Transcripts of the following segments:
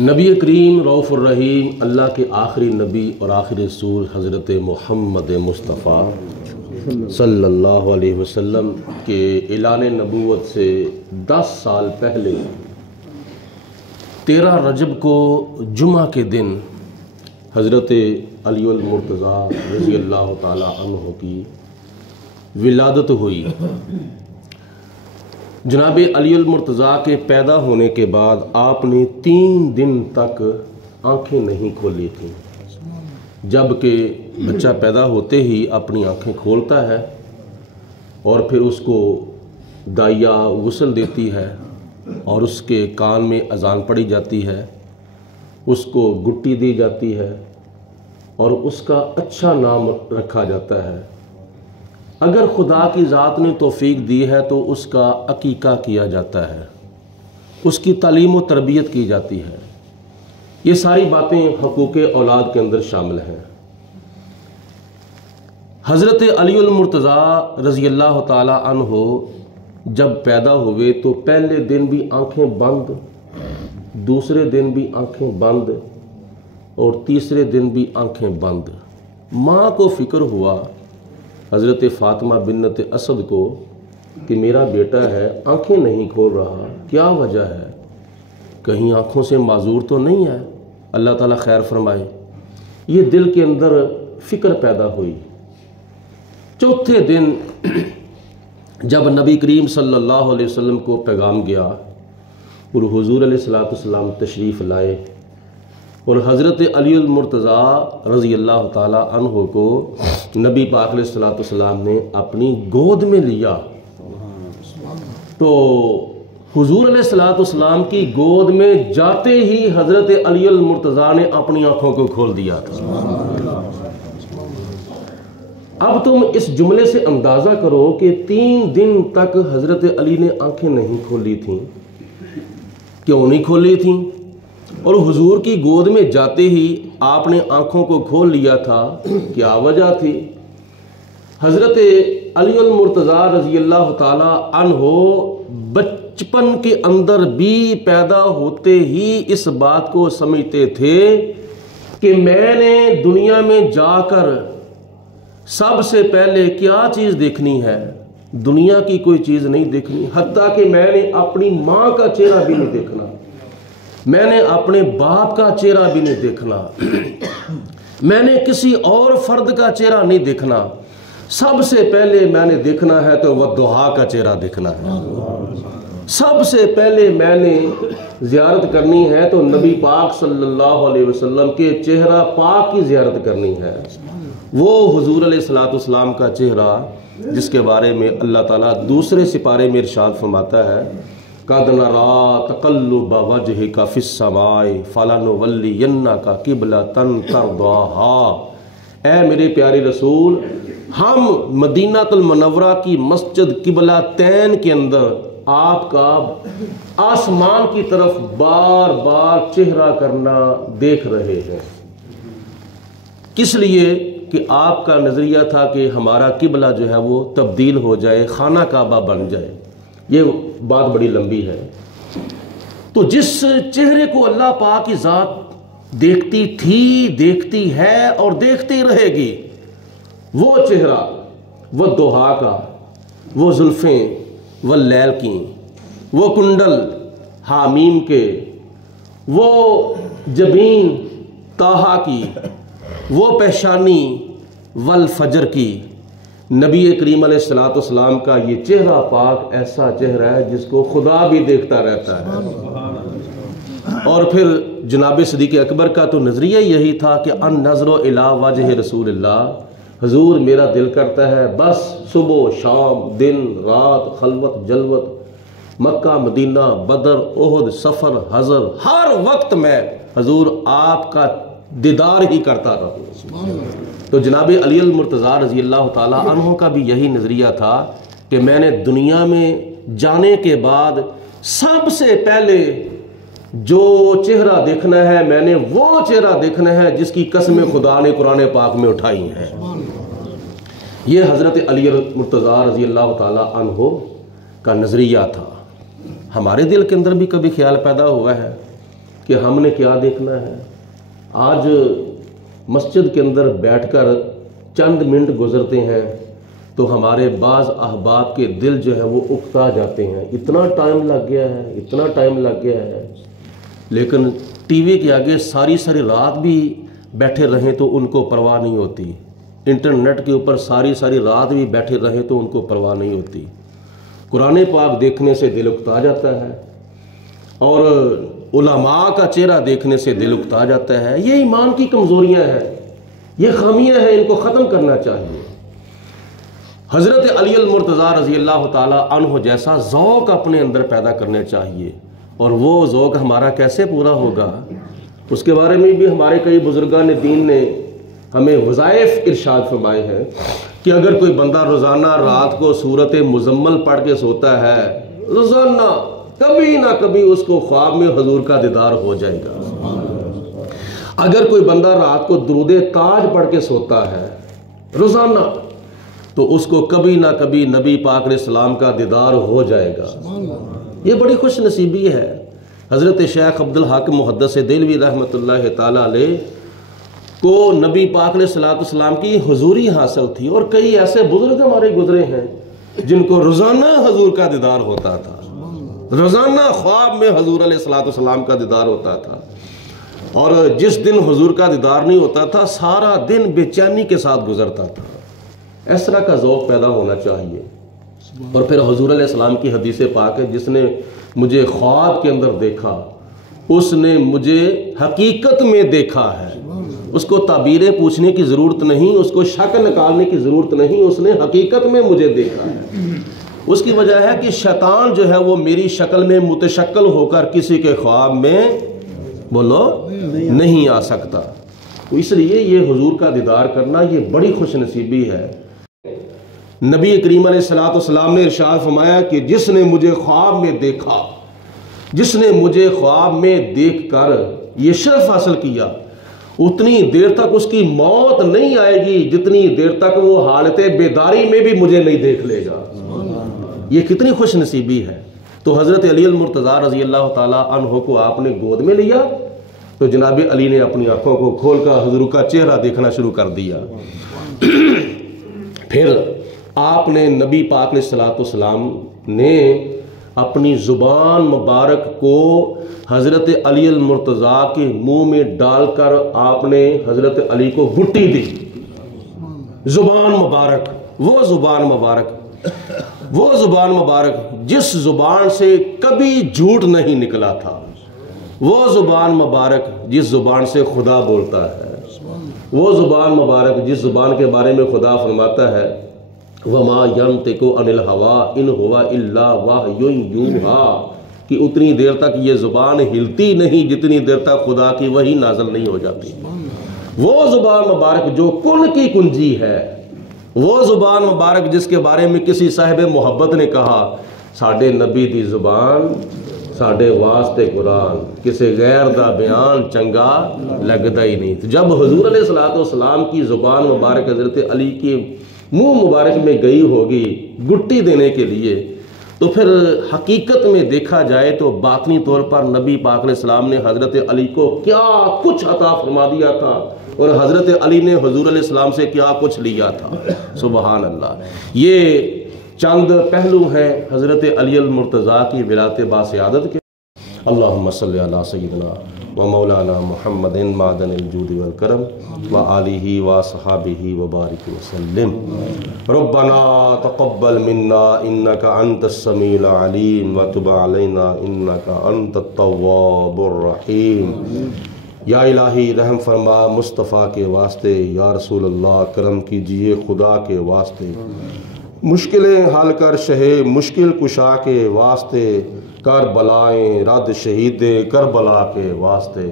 نبی کریم رؤوف الرحیم اللہ کے آخری نبی اور آخری رسول حضرت محمد مصطفیٰ صلی اللہ علیہ وسلم کے اعلان نبوت سے 10 سال پہلے 13 رجب کو جمعہ کے دن حضرت علی المرتضیٰ رضی اللہ تعالی عنہ کی ولادت ہوئی۔ جناب علی المرتضیٰ کے پیدا ہونے کے بعد آپ نے 3 دن تک آنکھیں نہیں کھولی تھیں، جبکہ بچہ پیدا ہوتے ہی اپنی آنکھیں کھولتا ہے اور پھر اس کو دائیا غسل دیتی ہے اور اس کے کان میں اذان پڑھی جاتی ہے، اس کو گٹی دی جاتی ہے اور اس کا اچھا نام رکھا جاتا ہے۔ اگر خدا کی ذات نے توفیق دی ہے تو اس کا عقیقہ کیا جاتا ہے، اس کی تعلیم و تربیت کی جاتی ہے۔ یہ ساری باتیں حقوق اولاد کے اندر شامل ہیں۔ حضرت علی المرتضیٰ رضی اللہ تعالی عنہ جب پیدا ہوئے تو پہلے دن بھی آنکھیں بند، دوسرے دن بھی آنکھیں بند اور تیسرے دن بھی آنکھیں بند۔ ماں کو فکر ہوا، حضرت فاطمہ بنت اسد کو، کہ میرا بیٹا ہے آنکھیں نہیں کھول رہا، کیا وجہ ہے؟ کہیں آنکھوں سے معذور تو نہیں ہے؟ اللہ تعالیٰ خیر فرمائے۔ یہ دل کے اندر فکر پیدا ہوئی۔ چوتھے دن جب نبی کریم صلی اللہ علیہ وسلم کو پیغام گیا اور حضور علیہ السلام تشریف لائے اور حضرت علی المرتضیٰ رضی اللہ تعالی عنہ کو نبی پاک علیہ السلام نے اپنی گود میں لیا، تو حضور علیہ السلام کی گود میں جاتے ہی حضرت علی المرتضیٰ نے اپنی آنکھوں کو کھول دیا تھا۔ اب تم اس جملے سے اندازہ کرو کہ 3 دن تک حضرت علی نے آنکھیں نہیں کھولی تھیں۔ کیوں نہیں کھولی تھیں؟ اور حضور کی گود میں جاتے ہی آپ نے آنکھوں کو کھول لیا تھا، کیا وجہ تھی؟ حضرت علی المرتضیٰ رضی اللہ تعالی عنہ بچپن کے اندر بھی پیدا ہوتے ہی اس بات کو سمجھتے تھے کہ میں نے دنیا میں جا کر سب سے پہلے کیا چیز دیکھنی ہے؟ دنیا کی کوئی چیز نہیں دیکھنی، حتیٰ کہ میں نے اپنی ماں کا چہرہ بھی نہیں دیکھنا، میں نے اپنے باپ کا چہرہ بھی نہیں دیکھنا، میں نے کسی اور فرد کا چہرہ نہیں دیکھنا، سب سے پہلے میں نے دیکھنا ہے تو والضحیٰ کا چہرہ دیکھنا ہے، سب سے پہلے میں نے زیارت کرنی ہے تو نبی پاک صلی اللہ علیہ وسلم کے چہرہ پاک کی زیارت کرنی ہے، وہ حضور علیہ السلام کا چہرہ جس کے بارے میں اللہ تعالیٰ دوسرے سپارے میں ارشاد فرماتا ہے، قَدْ نَرَا تَقَلُّبَ وَجْهِكَ فِي السَّمَاءِ فَلَنُوَلِّيَنَّكَ قِبْلَةً تَرْضَاهَا۔ اے میرے پیارے رسول، ہم مدینہ المنورہ کی مسجد قبلہ تین کے اندر آپ کا آسمان کی طرف بار بار چہرہ کرنا دیکھ رہے ہیں۔ کس لیے؟ کہ آپ کا نظریہ تھا کہ ہمارا قبلہ جو ہے وہ تبدیل ہو جائے، خانہ کعبہ بن جائے۔ یہ بات بڑی لمبی ہے۔ تو جس چہرے کو اللہ پاک کی ذات دیکھتی تھی، دیکھتی ہے اور دیکھتی رہے گی، وہ چہرہ، وہ والضحیٰ کا، وہ زلفیں واللیل کی، وہ کنڈل حامیم کے، وہ جبین طٰہٰ کی، وہ پیشانی والفجر کی، نبی کریم علیہ السلام کا یہ چہرہ پاک ایسا چہرہ ہے جس کو خدا بھی دیکھتا رہتا ہے۔ اور پھر جناب صدیق اکبر کا تو نظریہ یہی تھا کہ النظر الی وجہ رسول اللہ، حضور میرا دل کرتا ہے بس صبح و شام، دن رات، خلوت جلوت، مکہ مدینہ، بدر احد سفر حضر، ہر وقت میں حضور آپ کا دیدار ہی کرتا رہوں۔ تو جناب علی المرتضیٰ رضی اللہ تعالی عنہ کا بھی یہی نظریہ تھا کہ میں نے دنیا میں جانے کے بعد سب سے پہلے جو چہرہ دیکھنا ہے، میں نے وہ چہرہ دیکھنا ہے جس کی قسمیں خدا نے قرآن پاک میں اٹھائی ہیں۔ یہ حضرت علی المرتضیٰ رضی اللہ تعالی عنہ کا نظریہ تھا۔ ہمارے دل کے اندر بھی کبھی خیال پیدا ہوا ہے کہ ہم نے کیا دیکھنا ہے۔ آج مسجد کے اندر بیٹھ کر چند منٹ گزرتے ہیں تو ہمارے بعض احباب کے دل جو ہے وہ اکتا جاتے ہیں، اتنا ٹائم لگ گیا ہے، اتنا ٹائم لگ گیا ہے۔ لیکن ٹی وی کے آگے ساری رات بھی بیٹھے رہیں تو ان کو پرواہ نہیں ہوتی، انٹرنیٹ کے اوپر ساری رات بھی بیٹھے رہیں تو ان کو پرواہ نہیں ہوتی۔ قرآن پاک دیکھنے سے دل اکتا جاتا ہے اور علماء کا چہرہ دیکھنے سے دل اکتا جاتا ہے۔ یہ ایمان کی کمزوریاں ہیں، یہ خامیاں ہیں، ان کو ختم کرنا چاہیے۔ حضرت علی المرتضیٰ رضی اللہ تعالی عنہ جیسا ذوق اپنے اندر پیدا کرنے چاہیے، اور وہ ذوق ہمارا کیسے پورا ہوگا؟ اس کے بارے میں بھی ہمارے کئی بزرگان دین نے ہمیں وظائف ارشاد فرمائے ہیں کہ اگر کوئی بندہ روزانہ رات کو سورت مزمل پڑھ کے سوتا ہے، روزانہ کبھی نہ کبھی اس کو خواب میں حضور کا دیدار ہو جائے گا۔ اگر کوئی بندہ رات کو درود تاج پڑھ کے سوتا ہے روزانہ، تو اس کو کبھی نہ کبھی نبی پاک علیہ السلام کا دیدار ہو جائے گا۔ یہ بڑی خوش نصیبی ہے۔ حضرت شیخ عبدالحق محدث دہلوی رحمۃ اللہ تعالی علیہ کو نبی پاک علیہ السلام کی حضوری حاصل تھی، اور کئی ایسے بزرگ ہمارے گزرے ہیں جن کو روزانہ حضور کا دیدار ہوتا تھا، روزانہ خواب میں حضور علیہ السلام کا دیدار ہوتا تھا، اور جس دن حضور کا دیدار نہیں ہوتا تھا سارا دن بے چینی کے ساتھ گزرتا تھا۔ اس طرح کا ذوق پیدا ہونا چاہیے۔ اور پھر حضور علیہ السلام کی حدیث پاک ہے، جس نے مجھے خواب کے اندر دیکھا اس نے مجھے حقیقت میں دیکھا ہے۔ اس کو تعبیریں پوچھنے کی ضرورت نہیں، اس کو شک نکالنے کی ضرورت نہیں، اس نے حقیقت میں مجھے دیکھا ہے۔ اس کی وجہ ہے کہ شیطان جو ہے وہ میری شکل میں متشکل ہو کر کسی کے خواب میں بولو نہیں آ سکتا۔ اس لیے یہ حضور کا دیدار کرنا یہ بڑی خوش نصیبی ہے۔ نبی کریم علیہ السلام نے ارشاد فرمایا کہ جس نے مجھے خواب میں دیکھا، جس نے مجھے خواب میں دیکھ کر یہ شرف حاصل کیا، اتنی دیر تک اس کی موت نہیں آئے گی جتنی دیر تک وہ حالت بیداری میں بھی مجھے نہیں دیکھ لے گا۔ یہ کتنی خوش نصیبی ہے۔ تو حضرت علی المرتضیٰ رضی اللہ تعالی عنہ کو آپ نے گود میں لیا تو جناب علی نے اپنی آنکھوں کو کھول کر حضور کا چہرہ دیکھنا شروع کر دیا۔ پھر آپ نے نبی پاک علیہ السلام نے اپنی زبان مبارک کو حضرت علی المرتضیٰ کے منہ میں ڈال کر آپ نے حضرت علی کو گھٹی دی۔ زبان مبارک، وہ زبان مبارک، وہ زبان مبارک جس زبان سے کبھی جھوٹ نہیں نکلا تھا، وہ زبان مبارک جس زبان سے خدا بولتا ہے، وہ زبان مبارک جس زبان کے بارے میں خدا فرماتا ہے وَمَا يَنْطِقُ عَنِ الْهَوَىٰ إِنْ هُوَ إِلَّا وَحْيٌ يُوحَىٰ، کہ اتنی دیر تک یہ زبان ہلتی نہیں جتنی دیر تک خدا کی وحی نازل نہیں ہو جاتی۔ وہ زبان مبارک جو کن کی کنجی ہے، وہ زبان مبارک جس کے بارے میں کسی صاحب محبت نے کہا ساڈے نبی دی زبان ساڈے واسطے قرآن، کسی غیر دا بیان چنگا لگتا ہی نہیں۔ جب حضور علیہ السلام کی زبان مبارک حضرت علی کے منہ مبارک میں گئی ہوگی گٹی دینے کے لیے، تو پھر حقیقت میں دیکھا جائے تو باطنی طور پر نبی پاک علیہ السلام نے حضرت علی کو کیا کچھ عطا فرما دیا تھا، اور حضرت علی نے حضور علیہ السلام سے کیا کچھ لیا تھا۔ سبحان اللہ۔ یہ چند پہلو ہیں حضرت علی المرتضیٰ کی ولایت باسعادت کے۔ اللہم صلی علی سیدنا و مولانا محمد معدن الجود والکرم و آلہ و صحابہ وبارک وسلم۔ ربنا تقبل منا انکا انت السمیع العلیم و تب علینا انکا انت التواب الرحیم۔ یا الہی رحم فرما مصطفیٰ کے واسطے، یا رسول اللہ کرم کیجئے خدا کے واسطے، مشکلیں حل کر شہ مشکل کشا کے واسطے، کربلائیں رد شہید کربلا کے واسطے،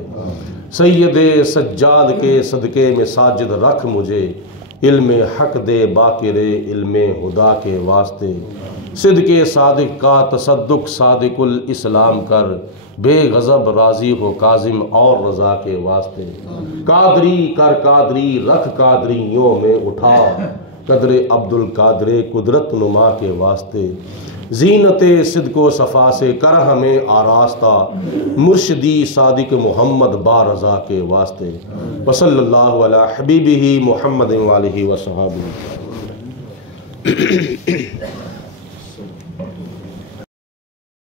سید سجاد کے صدقے میں ساجد رکھ مجھے، علم حق دے باقر علم خدا کے واسطے، صدق صادق کا تصدق صادق الاسلام کر، بے غضب راضی ہو کاظم اور رضا کے واسطے، قادری کر قادری رکھ قادریوں میں اٹھا، قدر عبد القادر قدرت نما کے واسطے، زینت صدق و صفا سے کر ہمیں آراستہ، مرشدی صادق محمد بارضا کے واسطے۔ وصلی اللہ علی حبیبہ محمد وآلہ وصحبہ۔